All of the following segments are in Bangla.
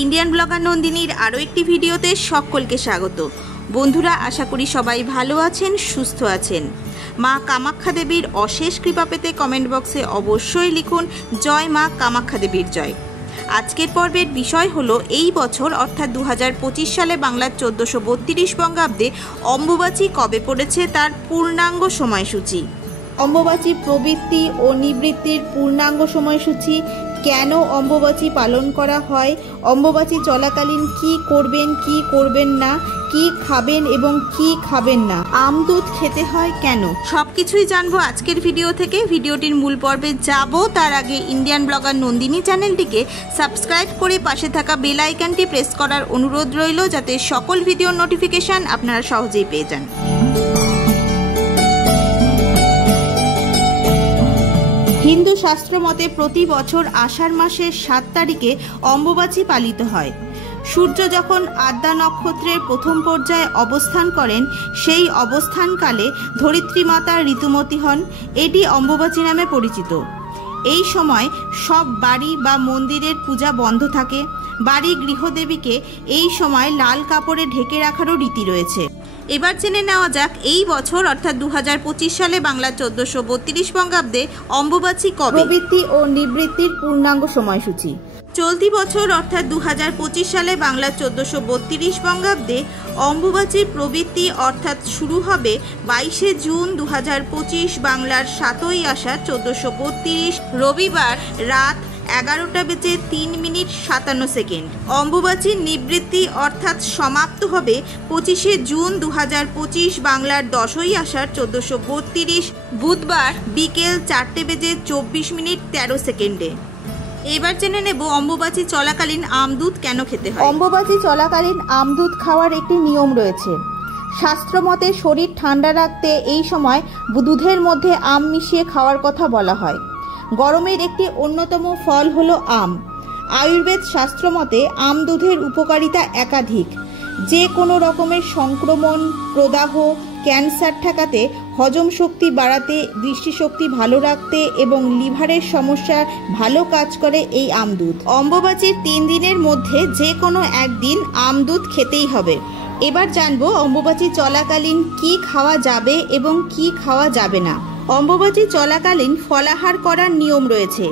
ইন্ডিয়ান ব্লগার নন্দিনীর আরও একটি ভিডিওতে সকলকে স্বাগত। বন্ধুরা, আশা করি সবাই ভালো আছেন, সুস্থ আছেন। মা কামাখ্যা দেবীর অশেষ কৃপা পেতে কমেন্ট বক্সে অবশ্যই লিখুন জয় মা কামাখ্যা দেবীর জয়। আজকের পর্বের বিষয় হলো এই বছর অর্থাৎ 2025 সালে বাংলার 1432 বঙ্গাব্দে অম্বুবাচী কবে পড়েছে তার পূর্ণাঙ্গ সময়সূচি। অম্বুবাচী প্রবৃত্তি ও নিবৃত্তির পূর্ণাঙ্গ সময়সূচি, কেন অম্বুবাচী পালন করা হয়, অম্বুবাচী চলাকালীন কি করবেন কি করবেন না, কি খাবেন এবং কি খাবেন না, আমদুধ খেতে হয় কেন, সবকিছুই জানবো আজকের ভিডিও থেকে। ভিডিওটির মূল পর্বে যাব তার আগে ইন্ডিয়ান ব্লগার নন্দিনী চ্যানেলটিকে সাবস্ক্রাইব করে পাশে থাকা বেল আইকনটি প্রেস করার অনুরোধ রইল, যাতে সকল ভিডিওর নোটিফিকেশন আপনারা সহজেই পেয়ে যান। হিন্দু শাস্ত্র মতে প্রতি বছর আষাঢ় মাসের 7 তারিখে অম্বুবাচী পালিত হয়। সূর্য যখন আদ্যা নক্ষত্রের প্রথম পর্যায়ে অবস্থান করেন, সেই অবস্থানকালে ধরিত্রী মাতা ঋতুমতী হন। এটি অম্বুবাচী নামে পরিচিত। এই সময় সব বাড়ি বা মন্দিরের পূজা বন্ধ থাকে। বাড়ি গৃহদেবীকে এই সময় লাল কাপড়ে ঢেকে রাখারও রীতি রয়েছে। এবার জেনে নেওয়া যাক এই বছর অর্থাৎ 2025 সালে বাংলার 1432 বঙ্গাব্দে অম্বুবাচী কবে, প্রবৃত্তি ও নিবৃত্তির পূর্ণাঙ্গ সময়সূচি। চলতি বছর অর্থাৎ 2025 সালে বাংলার 1432 বঙ্গাব্দে অম্বুবাচীর প্রবৃত্তি অর্থাৎ শুরু হবে 22শে জুন 2025 বাংলার 7ই আষাঢ় 1432 রবিবার রাত 11:03:57। অম্বুবাচীর নিবৃত্তি অর্থাৎ সমাপ্ত হবে 25শে জুন 2025 বাংলার 10ই আষাঢ় 1432 বুধবার বিকেল 4:24:13। এবার জেনে নেব অম্বুবাচী চলাকালীন আমদুধ কেন খেতে হয়। অম্বুবাচী চলাকালীন আমদুধ খাওয়ার একটি নিয়ম রয়েছে। শাস্ত্রমতে শরীর ঠান্ডা রাখতে এই সময় দুধের মধ্যে আম মিশিয়ে খাওয়ার কথা বলা হয়। গরমের একটি অন্যতম ফল হলো আম। আয়ুর্বেদ শাস্ত্র মতে আমদুধের উপকারিতা একাধিক। যে কোনো রকমের সংক্রমণ, প্রদাহ, ক্যান্সার ঠেকাতে, হজম শক্তি বাড়াতে, দৃষ্টিশক্তি ভালো রাখতে এবং লিভারের সমস্যা ভালো কাজ করে এই আমদুধ। অম্বুবাচীর 3 দিনের মধ্যে যে কোনো একদিন আমদুধ খেতেই হবে। এবার জানবো অম্বুবাচী চলাকালীন কি খাওয়া যাবে এবং কি খাওয়া যাবে না। অম্বুবাচী চলাকালীন ফলাহার করার নিয়ম রয়েছে।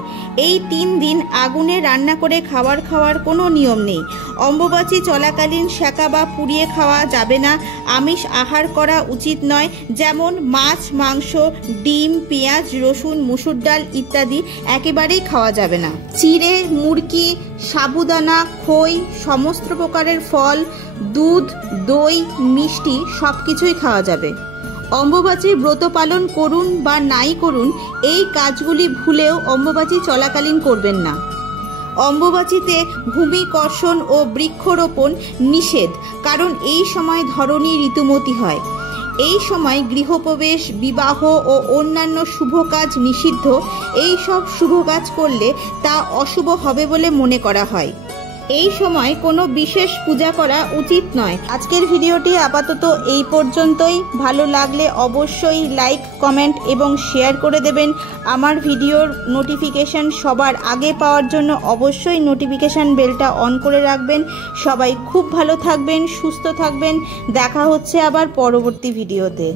এই 3 দিন আগুনে রান্না করে খাওয়ার কোনো নিয়ম নেই। অম্বুবাচী চলাকালীন সেকা বা পুড়িয়ে খাওয়া যাবে না। আমিষ আহার করা উচিত নয়, যেমন মাছ, মাংস, ডিম, পেঁয়াজ, রসুন, মুসুর ডাল ইত্যাদি একেবারেই খাওয়া যাবে না। চিড়ে, মুরগি, সাবুদানা, খই, সমস্ত প্রকারের ফল, দুধ, দই, মিষ্টি সবকিছুই খাওয়া যাবে। অম্বুবাচীর ব্রত পালন করুন বা নাই করুন, এই কাজগুলি ভুলেও অম্বুবাচী চলাকালীন করবেন না। অম্বুবাচীতে ভূমিকর্ষণ ও বৃক্ষরোপণ নিষেধ, কারণ এই সময় ধরণী ঋতুমতী হয়। এই সময় গৃহপ্রবেশ, বিবাহ ও অন্যান্য শুভ কাজ নিষিদ্ধ। এই সব শুভ কাজ করলে তা অশুভ হবে বলে মনে করা হয়। এই সময় কোনো বিশেষ পূজা করা উচিত নয়। আজকের ভিডিওটি আপাতত এই পর্যন্তই। ভালো লাগলে অবশ্যই লাইক, কমেন্ট এবং শেয়ার করে দেবেন। আমার ভিডিওর নোটিফিকেশন সবার আগে পাওয়ার জন্য অবশ্যই নোটিফিকেশন বেলটা অন করে রাখবেন। সবাই খুব ভালো থাকবেন, সুস্থ থাকবেন। দেখা হচ্ছে আবার পরবর্তী ভিডিওতে।